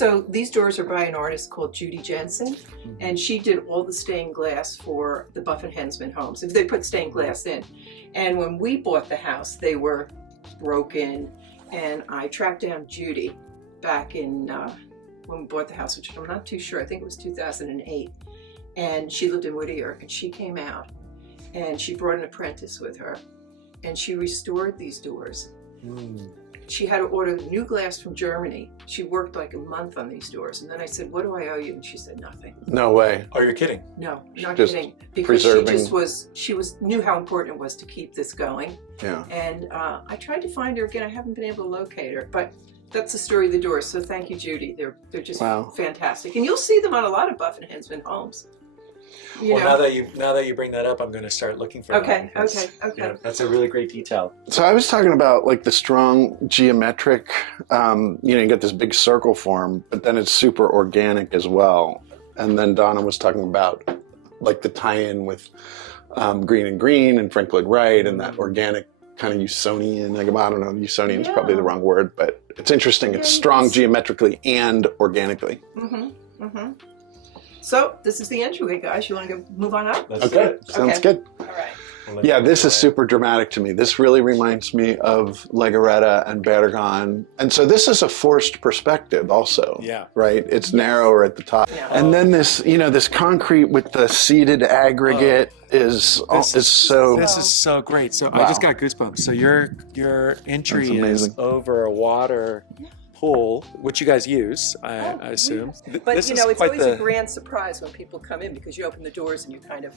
So these doors are by an artist called Judy Jensen, and she did all the stained glass for the Buff and Hensman homes. If they put stained glass in, and when we bought the house, they were broken. And I tracked down Judy back in when we bought the house, which I'm not too sure. I think it was 2008, and she lived in Whittier. And she came out, and she brought an apprentice with her, and she restored these doors. She had to order new glass from Germany. She worked like a month on these doors. And then I said, what do I owe you? And she said, nothing. No way. Oh, you're kidding? No, not Just kidding. Because she knew how important it was to keep this going. Yeah. And I tried to find her again. I haven't been able to locate her, but that's the story of the doors. So thank you, Judy. They're just fantastic. And you'll see them on a lot of Buff and Hensman homes. Now that you bring that up, I'm going to start looking for that. Okay. Yeah, that's a really great detail. So I was talking about like the strong geometric, you get this big circle form, but then it's super organic as well. And then Donna was talking about like the tie-in with Green and Green and Frank Lloyd Wright and that organic kind of Usonian, like, I don't know, Usonian is probably the wrong word, but it's interesting. It's strong geometrically and organically. So this is the entryway, guys. You want to move on up? Okay, sounds good. All right. Yeah, this is super dramatic to me. This really reminds me of Legaretta and Bergon. And so this is a forced perspective also, right? It's narrower at the top. Yeah. And then this, this concrete with the seated aggregate is so... This is so great. So I just got goosebumps. So your entry is over a water pool, which you guys use, I assume. But it's always a grand surprise when people come in because you open the doors and you kind of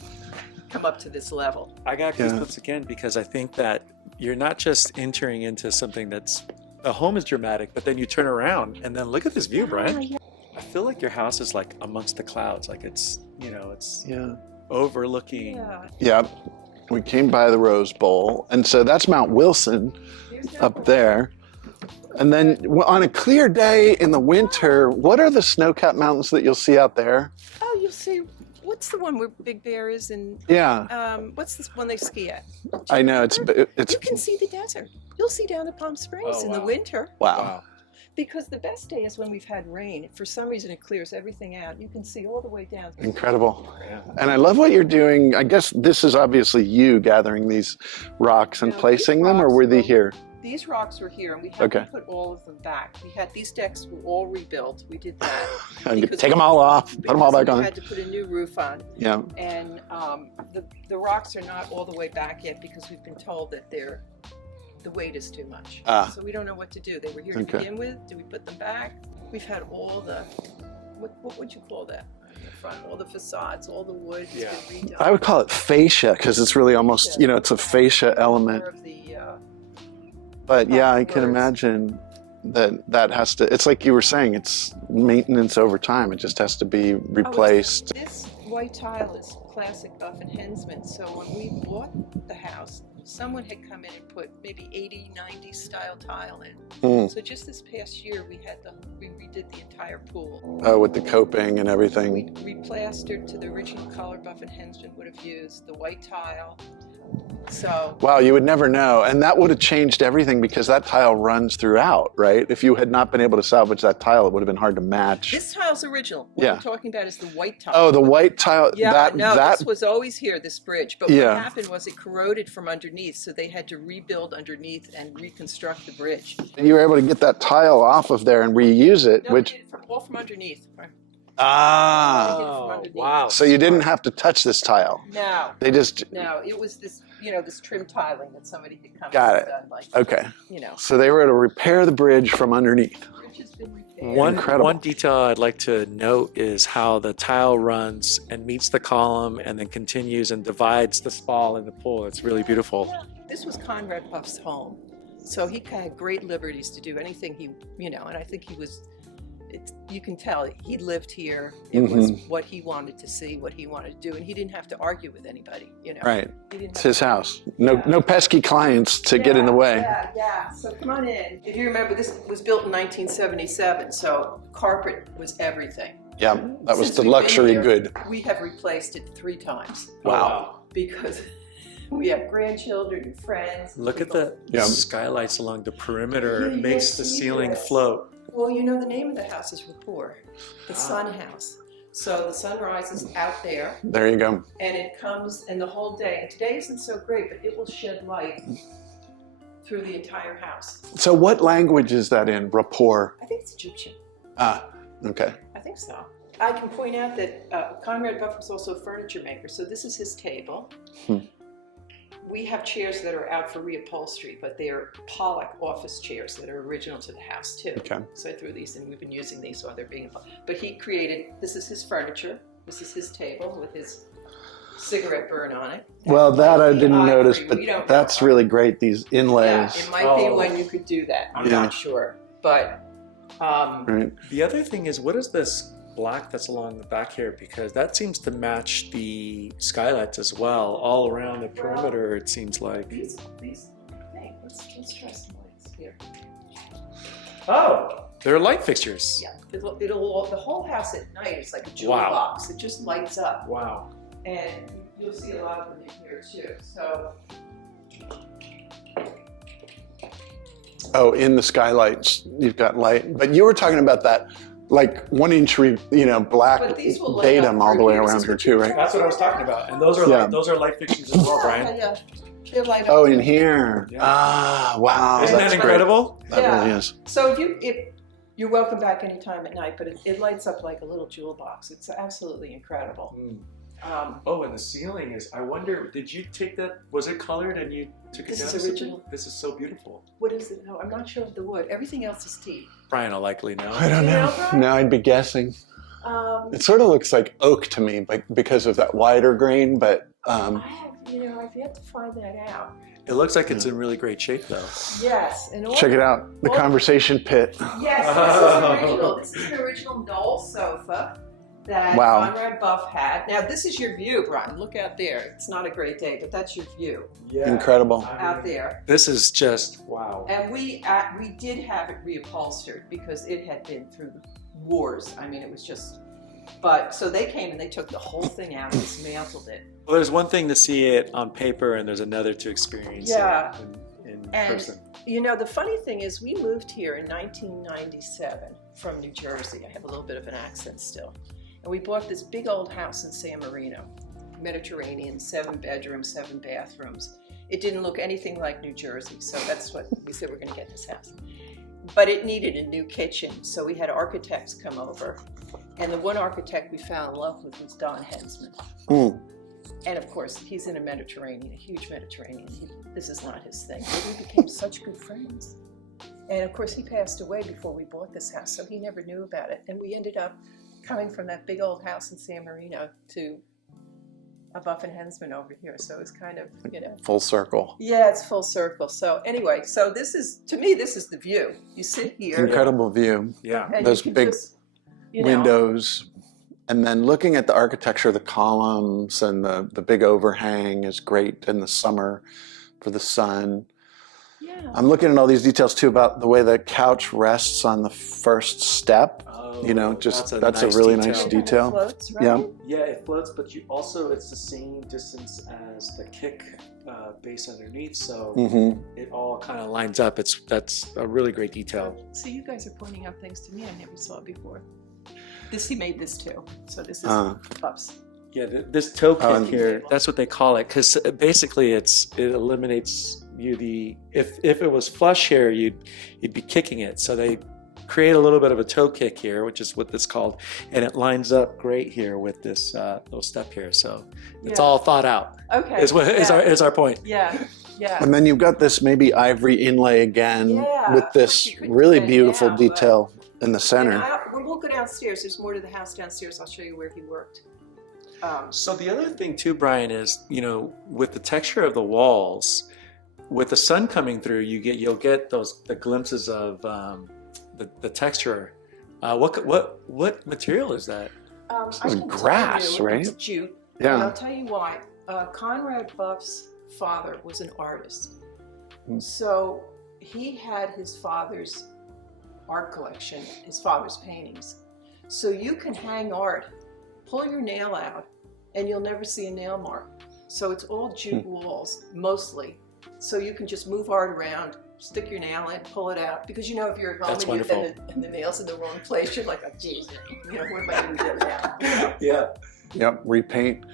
come up to this level. I got goosebumps again because I think that you're not just entering into something that's, the home is dramatic, but then you turn around and then look at this view, Brian. I feel like your house is like amongst the clouds, like it's overlooking. Yeah, we came by the Rose Bowl, and so that's Mount Wilson up there. And then on a clear day in the winter, what are the snow-capped mountains that you'll see out there? Oh, you'll see, what's the one where Big Bear is in? Yeah. What's this one they ski at? I know, it's. You can see the desert. You'll see down at Palm Springs in the winter. Wow. Because the best day is when we've had rain. For some reason, it clears everything out. You can see all the way down. Incredible. Yeah. And I love what you're doing. I guess this is obviously you gathering these rocks and placing them, or were they here? These rocks were here, and we had to put all of them back. We had these decks were all rebuilt. We did that. Take them all off, put them all back on. We had to put a new roof on. Yeah. And the rocks are not all the way back yet because we've been told that the weight is too much. So we don't know what to do. They were here to begin with. Do we put them back? We've had all the, what would you call that? In the front, all the facades, all the wood has been redone. I would call it fascia because it's really almost, it's a fascia element. But yeah, I can imagine that has to, it's like you were saying, it's maintenance over time. It just has to be replaced. This white tile is classic Buff and Hensman. So when we bought the house, someone had come in and put maybe 80, 90 style tile in. So just this past year, we redid the entire pool. Oh, with the coping and everything. We replastered to the original color Buff and Hensman would have used, the white tile. So wow, you would never know. And that would have changed everything because that tile runs throughout, right? If you had not been able to salvage that tile, it would have been hard to match. This tile's original. What we're talking about is the white tile. Oh, the white tile. Yeah, this was always here, this bridge. But what happened was it corroded from underneath, so they had to rebuild underneath and reconstruct the bridge. And you were able to get that tile off of there and reuse it, which... we did it all from underneath. Wow. So you didn't have to touch this tile. No. They just... No, it was this, this trim tiling that somebody had come Got and done. Like, okay. So they were able to repair the bridge from underneath. The bridge has been repaired. One detail I'd like to note is how the tile runs and meets the column and then continues and divides the spall in the pool. It's really beautiful. Yeah. This was Conrad Buff's home. So he had great liberties to do anything he, and I think he was... you can tell he lived here. It was what he wanted to see, what he wanted to do, and he didn't have to argue with anybody. Right. It's his house. No pesky clients to get in the way. Yeah. So come on in. If you remember, this was built in 1977, so carpet was everything. Yeah, that was the luxury good. We have replaced it 3 times. Wow. Because we have grandchildren and friends. Look at the skylights along the perimeter. It makes the ceiling float. Well, you know, the name of the house is Rapport, the sun house. So the sun rises out there. There you go. And it comes, and the whole day, and today isn't so great, but it will shed light through the entire house. So what language is that in, rapport? I think it's Egyptian. Ah, okay. I think so. I can point out that Conrad Buff was also a furniture maker, so this is his table. We have chairs that are out for reupholstery, but they are Pollock office chairs that are original to the house too. Okay. So I threw these in. We've been using these while they're being. But he created. This is his furniture. This is his table with his cigarette burn on it. Well, that I didn't ivory. notice, but that's really great. These inlays. Yeah, it might be when you could do that. I'm not sure, but. Right. The other thing is, what is this black that's along the back here? Because that seems to match the skylights as well, all around the perimeter. It seems like These things. Let's try some lights here. oh, they're light fixtures. Yeah, it'll the whole house at night is like a jewel Wow. box. It just lights up, Wow. and you'll see a lot of them in here too. So. Oh, in the skylights, you've got light. But you were talking about that, like 1-inch, black But these will light up datum all the through way here. This around is here what too, you're right? That's what I was talking about, and those are Yeah. those are light fixtures as well, Brian. Yeah, they light up. Oh, too. in here. Yeah. Ah, wow. Isn't that's that great. incredible? That Yeah. really is. So you're welcome back anytime at night, but it lights up like a little jewel box. It's absolutely incredible. Oh, and the ceiling is, I wonder, did you take that, was it colored and you took it down? This is original. This is so beautiful. What is it? No, I'm not sure of the wood. Everything else is teak. Brian will likely know. I don't You know. know, Brian? No, I'd be guessing. Um, It sort of looks like oak to me, like because of that wider grain, but I've yet to find that out. It looks like it's in really great shape though. Yes, and all, check it out. The all- conversation pit. Yes, this is original. This is an original Knoll sofa that Wow. Conrad Buff had. Now this is your view, Brian. Look out there. It's not a great day, but that's your view Yeah. Incredible. out there. This is just, wow. And we did have it reupholstered because it had been through the wars. I mean, it was just. But so they came and they took the whole thing out and dismantled it. Well, there's one thing to see it on paper and there's another to experience Yeah. it in And person. you know, the funny thing is, we moved here in 1997 from New Jersey. I have a little bit of an accent still. And we bought this big old house in San Marino, Mediterranean, 7 bedrooms, 7 bathrooms. It didn't look anything like New Jersey, so that's what we said we're going to get this house. But it needed a new kitchen, so we had architects come over. And the one architect we fell in love with was Don Hensman. Mm. And of course, he's in a huge Mediterranean. This is not his thing. But we became such good friends. And of course, he passed away before we bought this house, so he never knew about it. And we ended up coming from that big old house in San Marino to a Buff and Hensman over here. So it's kind of, Full circle. Yeah, it's full circle. So anyway, so this is, to me, this is the view. You sit here. Incredible view. Yeah. And Those you can big just, windows. And then looking at the architecture, the columns and the big overhang is great in the summer for the sun. Yeah. I'm looking at all these details too about the way the couch rests on the first step. Oh, that's nice a really detail. nice It kind of detail. floats, right? Yeah. Yeah, it floats, but you also, it's the same distance as the kick base underneath, so Mm-hmm. it all kind of lines up. That's a really great detail. See, you guys are pointing out things to me I never saw before. He made this too. So this is Buff's. Yeah, this toe kick and- here, that's what they call it, because basically it eliminates you if it was flush here, you'd be kicking it. So they create a little bit of a toe kick here, which is what this called, and it lines up great here with this little step here. So it's all thought out. Okay. Is our point. Yeah. Yeah. And then you've got this maybe ivory inlay again Yeah. with this You couldn't really get it beautiful now, detail in the And center. when we'll go downstairs, there's more to the house downstairs. I'll show you where he worked. So the other thing too, Brian, is with the texture of the walls, with the sun coming through, you'll get the glimpses of the texture. What material is that? I is can tell grass, you, right? It's jute. And I'll Yeah. tell you why. Conrad Buff's father was an artist. Hmm. So he had his father's art collection, his father's paintings. So you can hang art, pull your nail out, and you'll never see a nail mark. So it's all jute walls, mostly. So you can just move art around stick your nail in, pull it out, because you know if you're at home That's and, wonderful. and the nail's in the wrong place, you're like, oh, geez, you know, what am I going to do now? Yeah. Yep, repaint.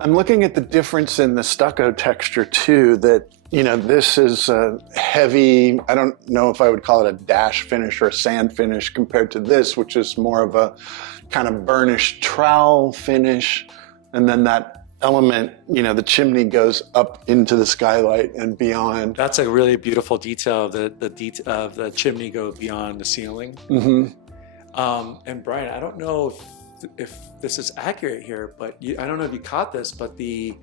I'm looking at the difference in the stucco texture too, that, you know, this is a heavy, I don't know if I would call it a dash finish or a sand finish compared to this, which is more of a kind of burnished trowel finish. And then that element, you know, the chimney goes up into the skylight and beyond. That's a really beautiful detail. The chimney go beyond the ceiling. Mm-hmm. And Brian, I don't know if this is accurate here, but I don't know if you caught this, but the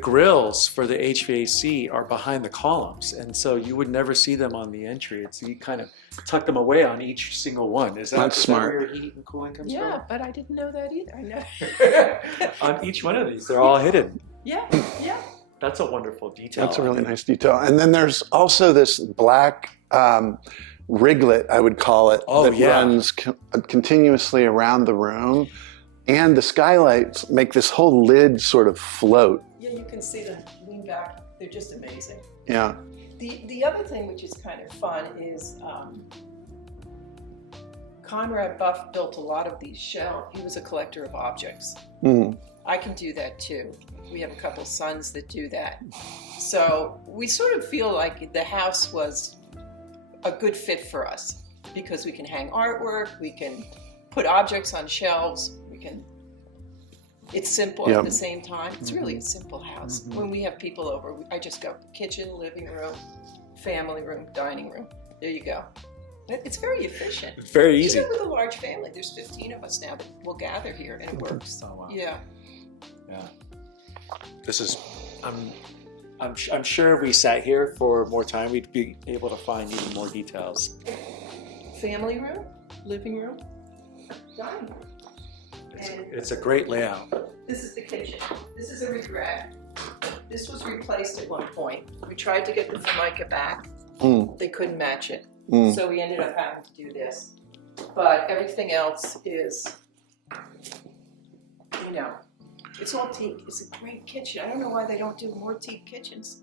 grills for the HVAC are behind the columns, and so you would never see them on the entry. You kind of tuck them away on each single one. Is that smart. Where your heat and cooling comes from? Yeah, but I didn't know that either. I know. On each one of these, they're all hidden. Yeah, yeah. That's a wonderful detail. That's a really nice detail. And then there's also this black riglet, I would call it, that runs continuously around the room. And the skylights make this whole lid sort of float. Yeah, you can see them lean back. They're just amazing. Yeah. The other thing which is kind of fun is Conrad Buff built a lot of these shells. He was a collector of objects. Mm. I can do that too. We have a couple sons that do that. So we sort of feel like the house was a good fit for us because we can hang artwork, we can put objects on shelves, it's simple at the same time. It's really a simple house. When we have people over, I just go kitchen, living room, family room, dining room. There you go. It's very efficient. It's very easy. Even with a large family, there's 15 of us now that will gather here and it works. Oh, wow. Yeah. Yeah. This is, I'm sure if we sat here for more time, we'd be able to find even more details. Family room, living room, dining room. It's a great layout. This is the kitchen. This is a regret. This was replaced at one point. We tried to get the Formica back. They couldn't match it. So we ended up having to do this. But everything else is, you know, it's all teak. It's a great kitchen. I don't know why they don't do more teak kitchens.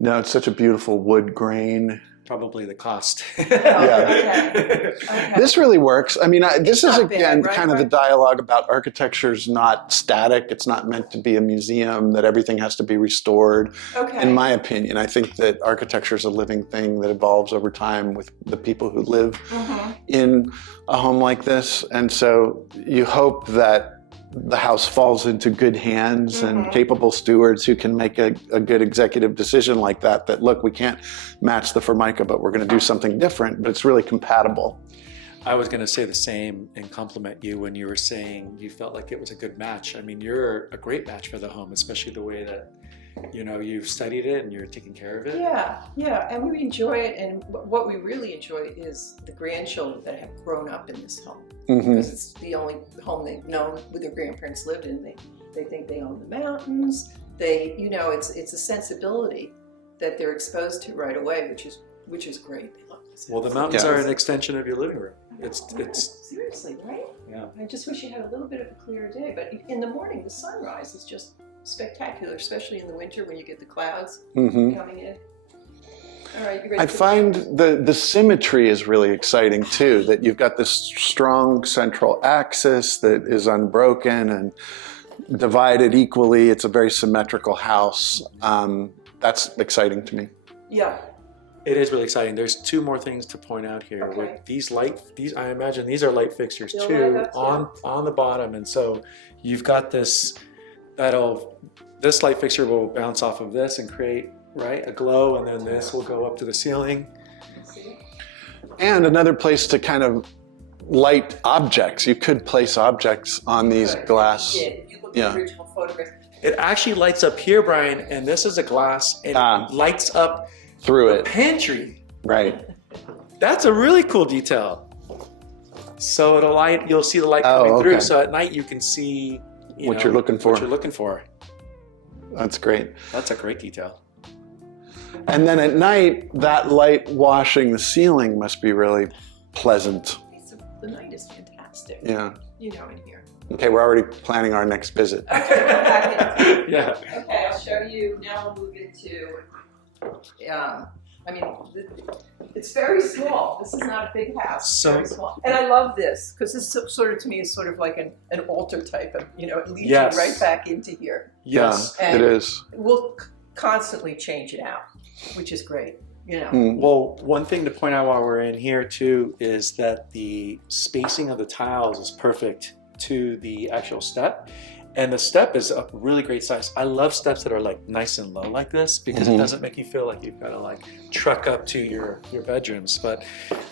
No, it's such a beautiful wood grain. Probably the cost. Okay. This really works. I mean, this is not bad, again right, kind of the Brian? dialogue about architecture's not static. It's not meant to be a museum, that everything has to be restored. Okay. In my opinion, I think that architecture is a living thing that evolves over time with the people who live in a home like this. And so you hope that the house falls into good hands and capable stewards who can make a good executive decision like that, that look, we can't match the Formica, but we're going to do something different, but it's really compatible. I was going to say the same and compliment you when you were saying you felt like it was a good match. I mean, you're a great match for the home, especially the way that, you know, you've studied it and you're taking care of it. Yeah, and we enjoy it, and what we really enjoy is the grandchildren that have grown up in this home. Because it's the only home they've known where their grandparents lived in. They think they own the mountains. They, you know, it's a sensibility that they're exposed to right away, which is great. They love this Well, the house. mountains are an extension of your living room. It's Seriously, right? Yeah. I just wish you had a little bit of a clearer day, but in the morning the sunrise is just spectacular, especially in the winter when you get the clouds coming in. All right, you ready? I find the symmetry is really exciting too, that you've got this strong central axis that is unbroken and divided equally. It's a very symmetrical house. That's exciting to me. Yeah. It is really exciting. There's two more things to point out here. Okay. With these I imagine these are light fixtures They'll too light up, on the bottom, and so you've got this this light fixture will bounce off of this and create a glow, and then this will go up to the ceiling. And another place to kind of light objects. You could place objects on these glass. Yeah, if you look at the original photographs. It actually lights up here, Brian, and this is a glass, and it lights up through the it. pantry. Right. That's a really cool detail. So you'll see the light coming through. So at night you can see what you're looking for. What you're looking for. That's great. That's a great detail. And then at night, that light washing the ceiling must be really pleasant. The night is fantastic. Yeah. You know, in here. Okay, we're already planning our next visit. Yeah. Okay, I'll show you. Now we'll move into I mean, it's very small. This is not a big house. It's So- very small. And I love this because this sort of, to me, is sort of like an altar type of, it leads Yes. you right back into here. Yes. Yeah, And it is. We'll constantly change it out, which is great, Mm. Well, one thing to point out while we're in here too is that the spacing of the tiles is perfect to the actual step. And the step is a really great size. I love steps that are like nice and low like this because it doesn't make you feel like you've got to like truck up to your bedrooms. But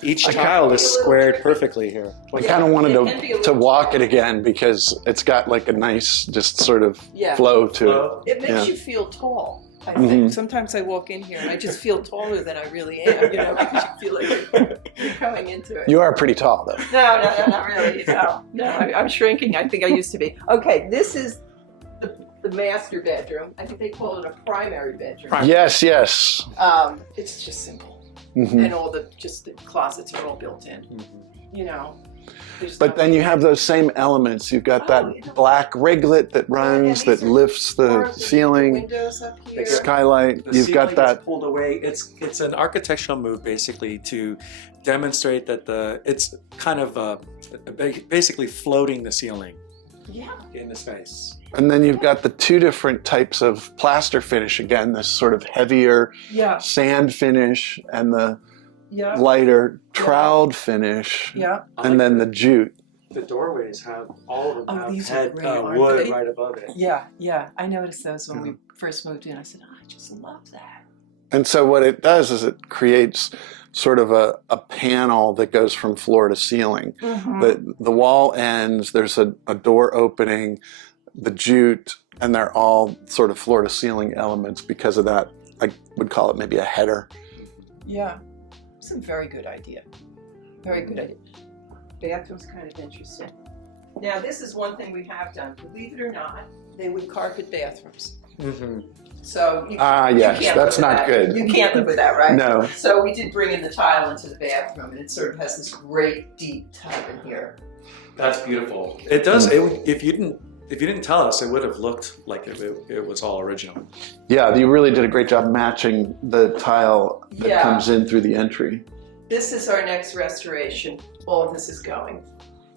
each tile is squared perfectly here. I Yeah, kind of wanted it can be a to little walk it tricky. again because it's got like a nice, just sort of Yeah. flow to it. Flow. It makes Yeah. you feel tall. I think sometimes I walk in here and I just feel taller than I really am, because you feel like you're coming into it. You are pretty tall, though. No, not really. No, I'm shrinking. I think I used to be. Okay, this is the master bedroom. I think they call it a primary bedroom. Yes, yes. It's just simple, Mhm. and all the closets are all built in. There's But no- then you have those same elements. You've got Oh, that yeah. black riglet that runs, these that are lifts the Or ceiling, windows up here. skylight. The You've ceiling got that. is pulled away. It's an architectural move basically to demonstrate that it's kind of basically floating the ceiling Yeah. in the space. And then you've got the two different types of plaster finish again, this sort of heavier Yeah. sand finish and the Yeah. lighter troweled finish, Yeah. and then the jute. The doorways have all of them Oh, have these are had great, aren't wood they? right above it. Yeah. Yeah. I noticed those when we first moved in. I said, I just love that. And so what it does is it creates sort of a panel that goes from floor to ceiling. The wall ends, there's a door opening, the jute, and they're all sort of floor to ceiling elements because of that. I would call it maybe a header. Yeah. It's a very good idea. Very good idea. Bathroom's kind of interesting. Now, this is one thing we have done. Believe it or not, they would carpet bathrooms. So you, Yes, you can't that's live with not that. good. You can't live with that, right? No. So we did bring in the tile into the bathroom, and it sort of has this great deep tub in here. That's beautiful. It does. If you didn't tell us, it would have looked like it was all original. Yeah, you really did a great job matching the tile that Yeah. comes in through the entry. This is our next restoration. All of this is going.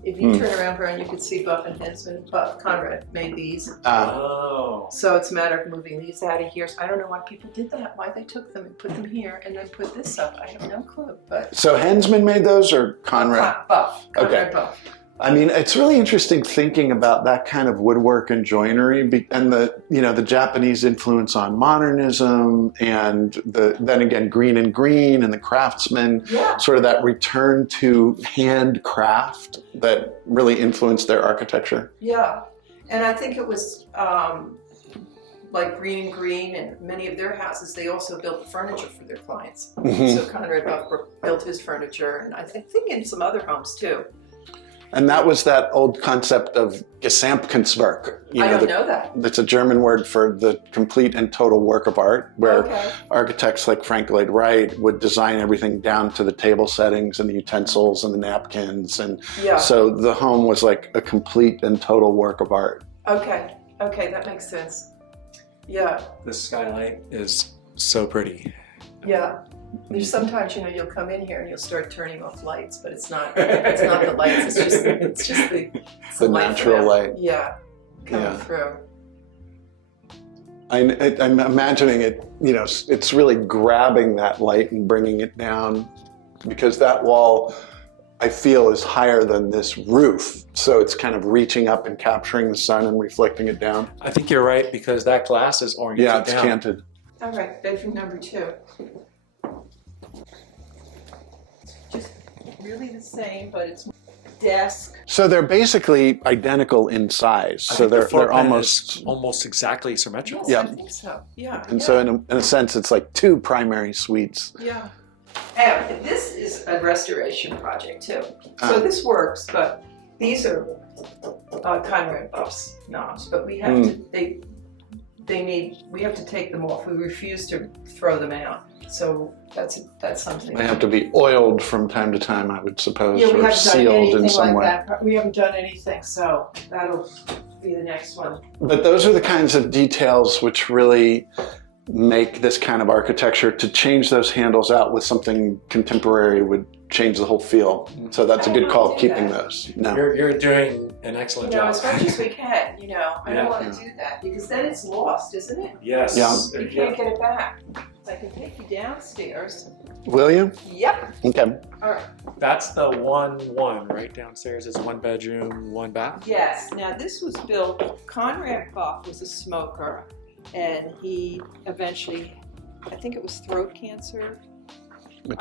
If you turn around, Brian, you can see Buff and Hensman. Conrad made these. Oh. So it's a matter of moving these out of here. So I don't know why people did that, why they took them and put them here and then put this up. I have no clue. But So Hensman made those or Conrad? Buff. Conrad Okay. Buff. I mean, it's really interesting thinking about that kind of woodwork and joinery and the Japanese influence on modernism and then again green and the craftsman, Yeah. sort of that return to handcraft that really influenced their architecture. Yeah. And I think it was like Green and many of their houses, they also built the furniture for their clients. Mhm. So Conrad Buff built his furniture, and I think in some other homes too. And that was that old concept of Gesamtkunstwerk. I don't know that. That's a German word for the complete and total work of art, where Okay. architects like Frank Lloyd Wright would design everything down to the table settings and the utensils and the napkins. And Yeah. so the home was like a complete and total work of art. Okay. Okay, that makes sense. Yeah. The skylight is so pretty. Yeah. There's sometimes, you'll come in here and you'll start turning off lights, but it's not the lights, it's just the The light natural from- light. Yeah. Coming Yeah. through. I'm imagining it, it's really grabbing that light and bringing it down because that wall, I feel, is higher than this roof. So it's kind of reaching up and capturing the sun and reflecting it down. I think you're right because that glass is oriented Yeah, it's down. canted. All right, bedroom number 2. Just really the same, but it's desk. So they're basically identical in size. I So think the floor they're plan almost, is almost exactly symmetrical. Yes, Yeah. I think so. Yeah. and yeah. so in a sense, it's like two primary suites. Yeah. And this is a restoration project too. So Ah. this works, but these are Conrad Buff's knobs. But we have to we have to take them off. We refuse to throw them out. So that's something. They have to be oiled from time to time, I would suppose, Yeah, we or haven't done sealed anything in some like way. that. We haven't done anything, so that'll be the next one. But those are the kinds of details which really make this kind of architecture, to change those handles out with something contemporary would change the whole feel. So that's a good call, keeping those. No. You're doing an excellent job. As much as we can, I don't Yeah. want to do that because then it's lost, isn't it? Yes. Yeah. You can't get it back. I can take you downstairs. Will you? Yep. Okay. All right. That's the one, right? Downstairs is 1 bedroom, 1 bath? Yes. Now this was built, Conrad was a smoker, and he eventually, I think it was throat cancer.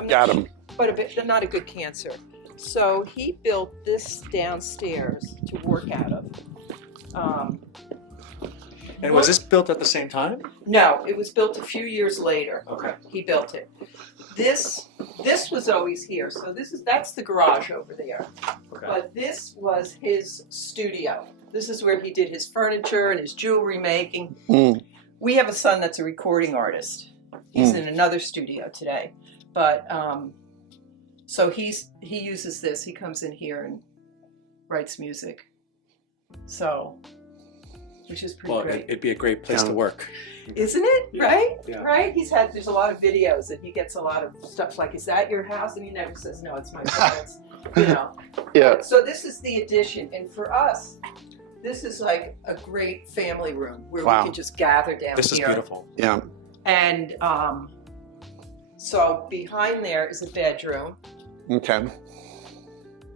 Got him. But not a good cancer. So he built this downstairs to work out of. And was this built at the same time? No, it was built a few years later. Okay. He built it. This was always here. So that's the garage over there. Okay. But this was his studio. This is where he did his furniture and his jewelry making. Mm. We have a son that's a recording artist. He's in another studio today. But so he uses this. He comes in here and writes music. So, which is pretty great. It'd be a great place to work. Isn't it? Yeah. Right? Yeah. Right? There's a lot of videos and he gets a lot of stuff like, is that your house? And he never says, no, it's my parents. Yeah. So this is the addition. And for us, this is like a great family room where we can just gather down This here. is beautiful. Yeah. And so behind there is a bedroom. Okay.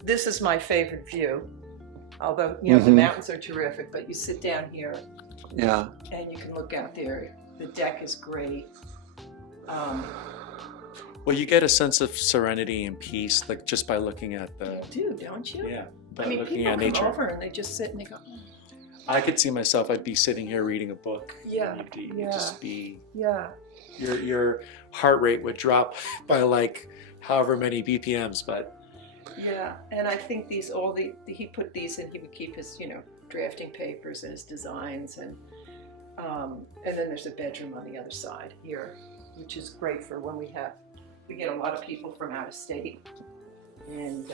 This is my favorite view. Although, the mountains are terrific, but you sit down here Yeah. and you can look out there. The deck is great. Well, you get a sense of serenity and peace, like just by looking at the. You do, don't you? Yeah. By I mean, looking people at come nature. over and they just sit and they go, I could see myself. I'd be sitting here reading a book. Yeah, You'd yeah. just be. yeah. Your heart rate would drop by like however many BPMs, but. Yeah, and I think he put these in. He would keep his, drafting papers and his designs, and then there's a bedroom on the other side here, which is great for when we get a lot of people from out of state, and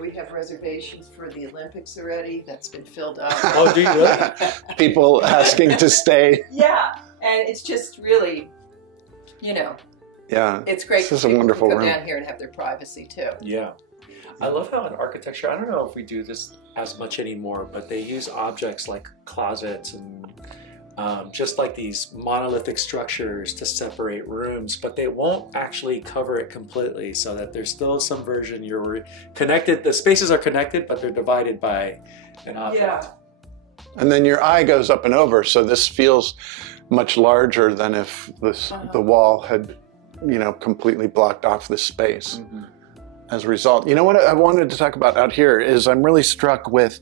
we have reservations for the Olympics already. That's been filled up. Oh, do you really? People asking to stay. Yeah, and it's just really, Yeah. it's great. This is for a people wonderful to come room. down here and have their privacy too. Yeah. I love how in architecture, I don't know if we do this as much anymore, but they use objects like closets and just like these monolithic structures to separate rooms, but they won't actually cover it completely, so that there's still some version you're connected, the spaces are connected, but they're divided by an object. Yeah. And then your eye goes up and over, so this feels much larger than if the wall had, completely blocked off this space. Mm-hmm. As a result, what I wanted to talk about out here is I'm really struck with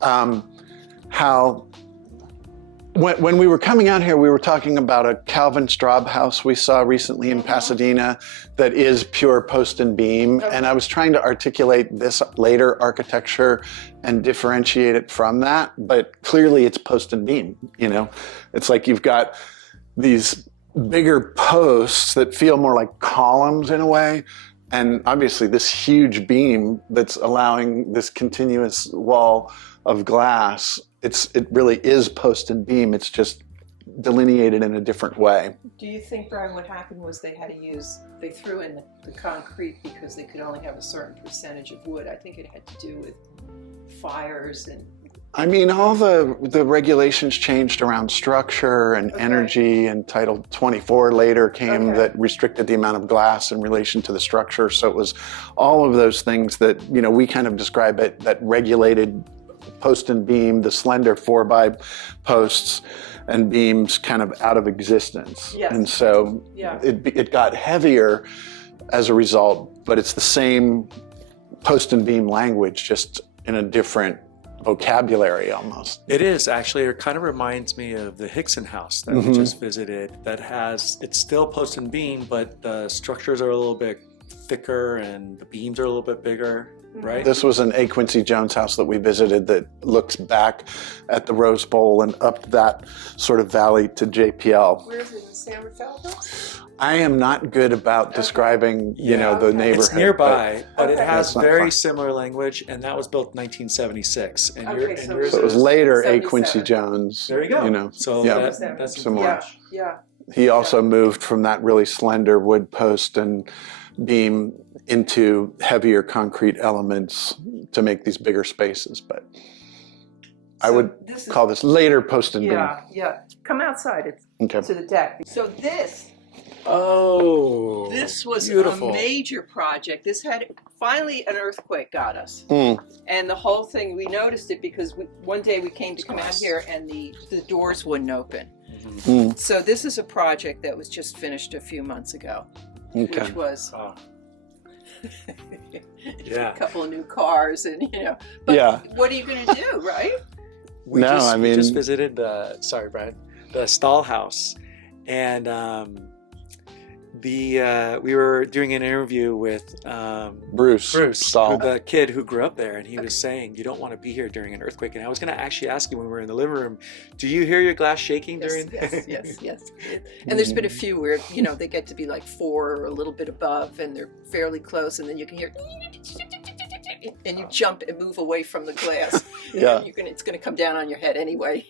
how when we were coming out here, we were talking about a Calvin Straub house we saw recently in Pasadena that is pure post and beam. And I was trying to articulate this later architecture and differentiate it from that. But clearly it's post and beam, It's like you've got these bigger posts that feel more like columns in a way. And obviously this huge beam that's allowing this continuous wall of glass, it really is post and beam. It's just delineated in a different way. Do you think, Brian, what happened was they threw in the concrete because they could only have a certain percentage of wood? I think it had to do with fires and... I mean, all the regulations changed around structure and energy, and Title 24 later came that restricted the amount of glass in relation to the structure. So it was all of those things that, we kind of describe it, that regulated post and beam, the slender 4x posts and beams kind of out of existence. Yes. And so it got heavier as a result, but it's the same post and beam language, just in a different vocabulary almost. It is actually. It kind of reminds me of the Hickson house that we just visited. It's still post and beam, but the structures are a little bit thicker and the beams are a little bit bigger. right? This was an A. Quincy Jones house that we visited that looks back at the Rose Bowl and up that sort of valley to JPL. Where is it, in San Rafael? I am not good about describing, you know, the neighborhood. It's nearby, but it Okay. has That's not very far. similar language, and that was built 1976. And Okay, yours So it was is- later A. 77. Quincy Jones. There you go. You know, So yeah, that's similar. Yeah. He also moved from that really slender wood post and beam into heavier concrete elements to make these bigger spaces. But I So would this is- call this later post and beam. Yeah. Come outside. It's Okay. to the deck. So this was beautiful. a major project. This had finally an earthquake got us, Mm. and the whole thing. We noticed it because one day we came to come out here and the doors wouldn't open. Mm. So this is a project that was just finished a few months ago, Okay. which was Oh, a yeah. couple of new cars and But Yeah. what are you going to do, right? We No, just, I we just mean- visited the Stahl house, and we were doing an interview with Bruce Stahl. the kid who grew up there, and he was saying you don't want to be here during an earthquake. And I was going to actually ask you when we were in the living room, do you hear your glass shaking during? Yes. And there's been a few where they get to be like 4 or a little bit above, and they're fairly close, and then you can hear, and you jump and move away from the glass. Yeah. It's going to come down on your head anyway.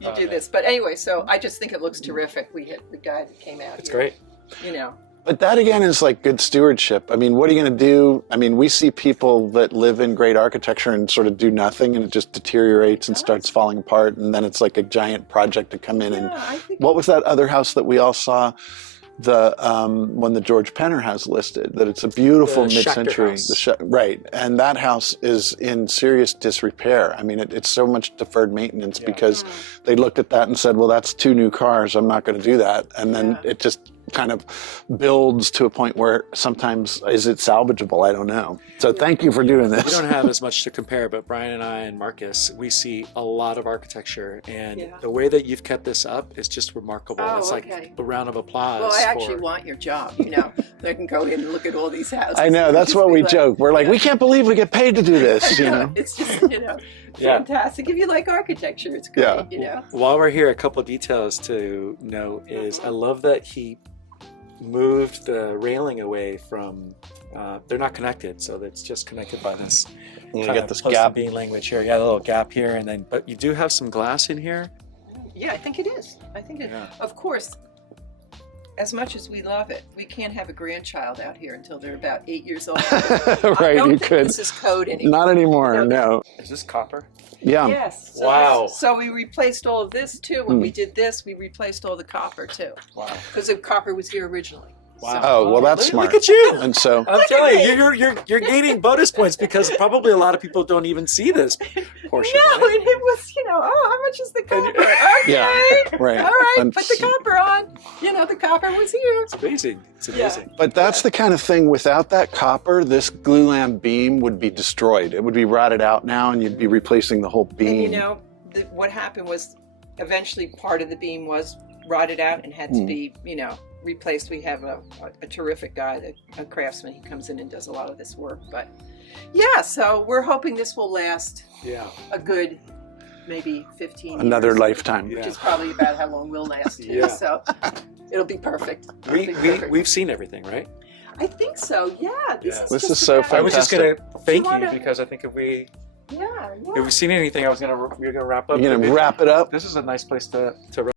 You do yeah. this, but anyway. So I just think it looks terrific. We had the guy that came out. It's here, great. But that again is like good stewardship. I mean, what are you going to do? I mean, we see people that live in great architecture and sort of do nothing, and it just deteriorates and starts falling apart, and then it's like a giant project to come in. And I think what was that other house that we all saw? The one that George Penner has listed, that it's a beautiful The Schachter mid-century, house. Right, and that house is in serious disrepair. I mean, it's so much deferred maintenance because they looked at that and said, well, that's 2 new cars, I'm not going to do that, and then it just kind of builds to a point where sometimes, is it salvageable? I don't know. So thank you for doing this. We don't have as much to compare, but Brian and I and Marcus, we see a lot of architecture, and the way that you've kept this up is just remarkable. Oh, it's okay. like a round of applause. Well, I actually for- want your job. They can go in and look at all these houses. I know, that's what we joke. We're like, we can't believe we get paid to do this, It's just fantastic. If you like architecture, it's great. While we're here, a couple of details to note is I love that he moved the railing away from. They're not connected, so it's just connected by this. You kind get of this post gap. and beam language here. Yeah, a little gap here, and then but you do have some glass in here. Yeah, I think it is. Of course, as much as we love it, we can't have a grandchild out here until they're about 8 years old. I Right, don't you think could. this is code anymore. Not anymore, no. Is this copper? Yeah. Yes. So Wow. So we replaced all of this too. When we did this, we replaced all the copper too. Wow. Because the copper was here originally. Wow. Oh, well, that's smart. Look at you. And so, I'm telling you, you're gaining bonus points because probably a lot of people don't even see this portion. No, right? and it was, how much is the copper? Okay. Yeah, right. All right, And- put the copper on. The copper was here. It's amazing. It's amazing. but that's the kind of thing, without that copper, this glue lamp beam would be destroyed. It would be rotted out now, and you'd be replacing the whole beam. And what happened was eventually part of the beam was rotted out and had to be, replaced. We have a terrific guy, a craftsman. He comes in and does a lot of this work. But yeah, so we're hoping this will last a good maybe 15 Another years, lifetime. which is probably about how long we'll last too. Yeah. So it'll be perfect. It'll be perfect. We've seen everything, right? I think so. Yeah. Yeah. This just is so about- I was just gonna thank Do you wanna- because I think if we've Yeah. seen anything, we were gonna wrap up. You're going to wrap it up? This is a nice place to